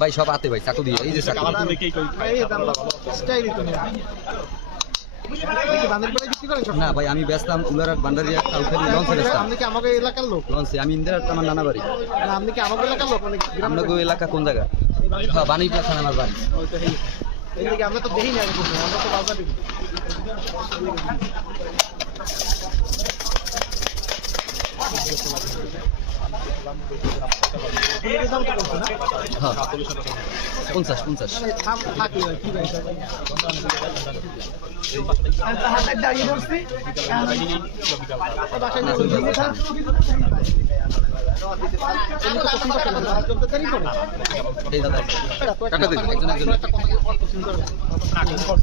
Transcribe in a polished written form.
ভাই সব আতে ভাই চাকু দিয়ে এই যে চাকু না ভাই আমি ব্যস্তাম উলারহাট ভান্ডারিয়া কাউখালী লঞ্চে ব্যস্তাম। আপনি কি আমাকে এলাকার লোক? লঞ্চে আমি ইন্দিরাট আমার নানা বাড়ি। না আপনি কি আমাকে এলাকার লোক? মানে আপনাকে এলাকা কোন জায়গা? হ্যাঁ বাণীপুর থানা আমার বাড়ি। এইদিকে আমরা তো দেখি না, আমরা তো বাজার দিই। হ্যাঁ 50 থাকি কি ভাই এই দাদা টাকা দিন একজন একজন